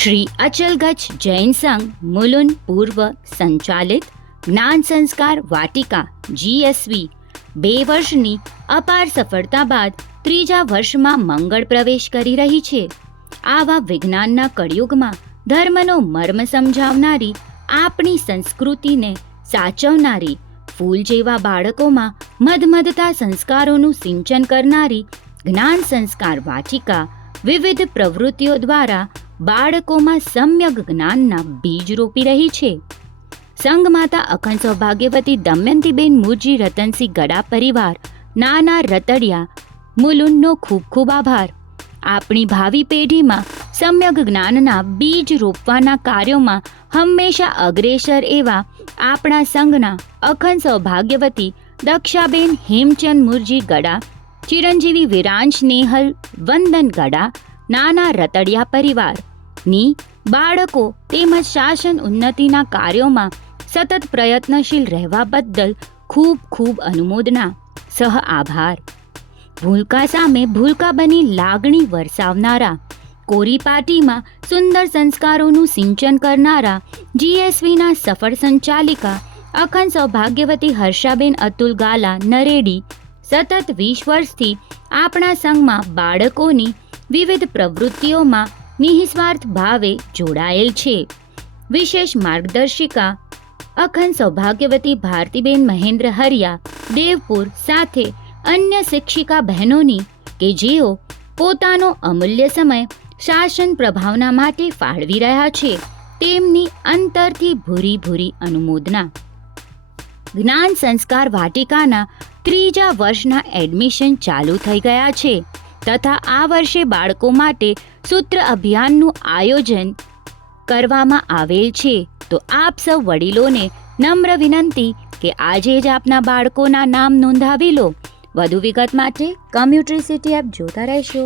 શ્રી અચલગચ્છ જૈન સંઘ મુલુંડ પૂર્વ સંચાલિત જ્ઞાન સંસ્કાર વાટિકા GSV 2 વર્ષની અપાર સફળતા બાદ ત્રીજા વર્ષમાં મંગળ પ્રવેશ કરી રહી છે. આવા વિજ્ઞાનના કળિયુગમાં ધર્મનો મર્મ સમજાવનારી, આપણી સંસ્કૃતિને સાચવનારી, ફૂલ જેવા બાળકોમાં મધમધતા સંસ્કારોનું સિંચન કરનારી જ્ઞાન સંસ્કાર વાટિકા વિવિધ પ્રવૃત્તિઓ દ્વારા બાળકોમાં સમ્યક જ્ઞાનના બીજ રોપી રહી છે. સંઘમાતા અખંડ સૌભાગ્યવતી દમયંતીબેન મુરજી રતનસિંહ ગડા પરિવાર નાના રતડિયા મુલુંડનો ખૂબ ખૂબ આભાર. આપણી ભાવિ પેઢીમાં સમ્યક જ્ઞાનના બીજ રોપવાના કાર્યોમાં હંમેશા અગ્રેસર એવા આપણા સંઘના અખંડ સૌભાગ્યવતી દક્ષાબેન હેમચંદ મુરજી ગડા, ચિરંજીવી વિરાંજ સ્નેહલ વંદન ગડા નાના રતડિયા પરિવારની બાળકો તેમજ શાસન ઉન્નતિના કાર્યોમાં સતત પ્રયત્નશીલ રહેવા બદલ ખૂબ ખૂબ અનુમોદના સહ આભાર. ભૂલકા સામે ભૂલકા બની લાગણી વરસાવનારા, કોરી પાટીમાં સુંદર સંસ્કારોનું સિંચન કરનારા GSVના સફળ સંચાલિકા અખંડ સૌભાગ્યવતી હર્ષાબેન અતુલ ગાલા નરેડી સતત 20 વર્ષથી આપણા સંઘમાં બાળકોની વિવિધ પ્રવૃત્તિઓમાં નિઃસ્વાર્થ ભાવે જોડાયેલ છે. વિશેષ માર્ગદર્શિકા અખંડ સૌભાગ્યવતી ભારતીબેન મહેન્દ્ર હરિયા દેવપુર સાથે અન્ય શિક્ષિકા બહેનોની કે જેઓ પોતાનો અમૂલ્ય સમય શાસન પ્રભાવના માટે ફાળવી રહ્યા છે, તેમની અંતરથી ભૂરી ભૂરી અનુમોદના. જ્ઞાન સંસ્કાર વાટિકાના ત્રીજા વર્ષના એડમિશન ચાલુ થઈ ગયા છે તથા આ વર્ષે બાળકો માટે સૂત્ર અભિયાનનું આયોજન કરવામાં આવેલ છે. તો આપ સૌ વડીલોને નમ્ર વિનંતી કે આજે જ આપના બાળકોના નામ નોંધાવી લો. વધુ વિગત માટે કમ્યુટ્રી સિટી એપ જોતા રહેશો.